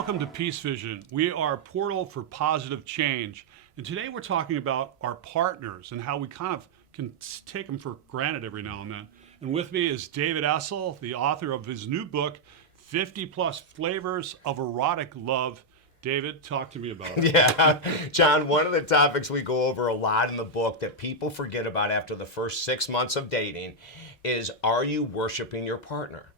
welcome to PeaceVision. We are a portal for positive change. And today we're talking about our partners and how we kind of can take them for granted every now and then. And with me is David Essel, the author of his new book, 50 Plus Flavors of Erotic Love. David, talk to me about it. Yeah, John, one of the topics we go over a lot in the book that people forget about after the first 6 months of dating is, are you worshiping your partner?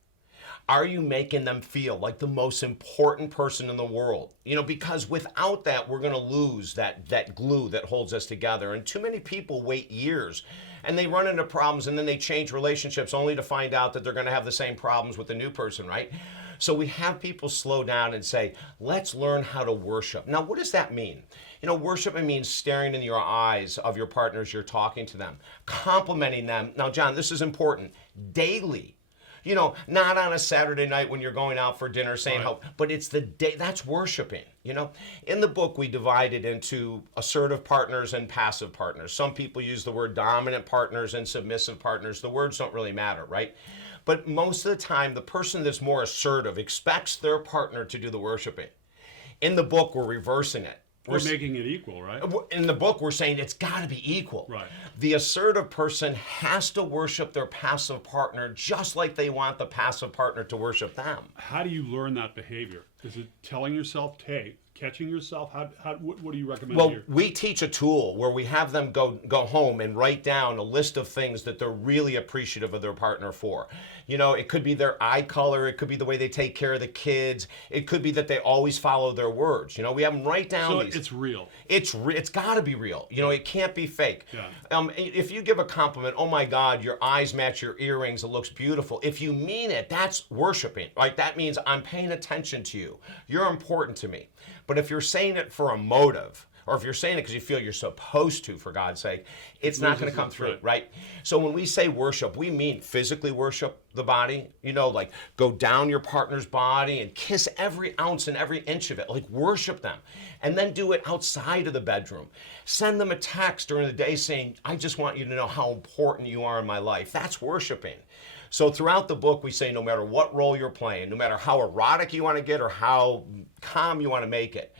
Are you making them feel like the most important person in the world? You know, because without that, we're going to lose that glue that holds us together. And too many people wait years and they run into problems and then they change relationships only to find out that they're going to have the same problems with the new person, right? So we have people slow down and say, let's learn how to worship. Now, what does that mean? You know, worship means staring in your eyes of your partners, you're talking to them, complimenting them. Now, John, this is important, daily. You know, not on a Saturday night when you're going out for dinner saying right. how, but it's the day, that's worshiping, you know. In the book, we divide it into assertive partners and passive partners. Some people use the word dominant partners and submissive partners. The words don't really matter, right? But most of the time, the person that's more assertive expects their partner to do the worshiping. In the book, we're reversing it. We're making it equal, right? In the book, we're saying it's got to be equal. Right. The assertive person has to worship their passive partner just like they want the passive partner to worship them. How do you learn that behavior? Is it telling yourself, hey, catching yourself? What do you recommend Well, here? we teach a tool where we have them go home and write down a list of things that they're really appreciative of their partner for. You know, it could be their eye color, it could be the way they take care of the kids, it could be that they always follow their words. You know, we have them write down So these. it's real. It's got to be real. You know, it can't be fake. Yeah. If you give a compliment, oh my God, your eyes match your earrings, it looks beautiful. If you mean it, that's worshiping. Like that means I'm paying attention to you. You're important to me. But if you're saying it for a motive, or if you're saying it because you feel you're supposed to, for God's sake, it's not going to come through, right? So when we say worship, we mean physically worship the body, you know, like go down your partner's body and kiss every ounce and every inch of it, like worship them. And then do it outside of the bedroom. Send them a text during the day saying, I just want you to know how important you are in my life. That's worshiping. So throughout the book, we say no matter what role you're playing, no matter how erotic you want to get or how calm you want to make it,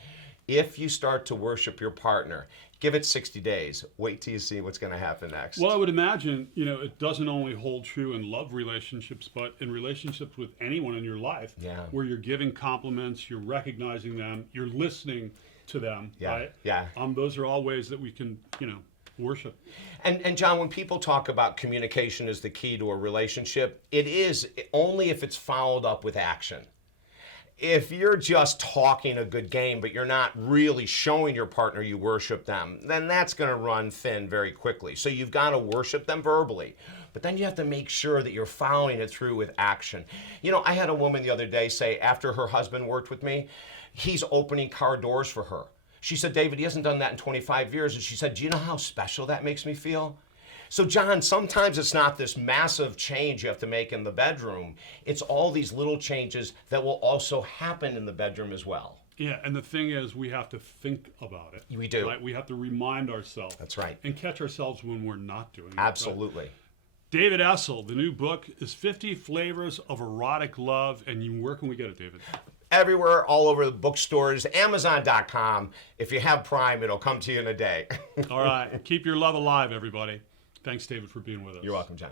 if you start to worship your partner, give it 60 days. Wait till you see what's going to happen next. Well, I would imagine, you know, it doesn't only hold true in love relationships, but in relationships with anyone in your life, where you're giving compliments, you're recognizing them, you're listening to them, right? Yeah. Those are all ways that we can, you know, worship. And John, when people talk about communication as the key to a relationship, it is only if it's followed up with action. If you're just talking a good game, but you're not really showing your partner you worship them, then that's going to run thin very quickly. So you've got to worship them verbally, but then you have to make sure that you're following it through with action. You know, I had a woman the other day say after her husband worked with me, he's opening car doors for her. She said, David, he hasn't done that in 25 years. And she said, do you know how special that makes me feel? So, John, sometimes it's not this massive change you have to make in the bedroom. It's all these little changes that will also happen in the bedroom as well. Yeah, and the thing is, we have to think about it. We do. Right? We have to remind ourselves. That's right. And catch ourselves when we're not doing it. Absolutely. Right? David Essel, the new book is 50 Flavors of Erotic Love. And where can we get it, David? Everywhere, all over the bookstores, Amazon.com. If you have Prime, it'll come to you in a day. All right. Keep your love alive, everybody. Thanks, David, for being with us. You're welcome, John.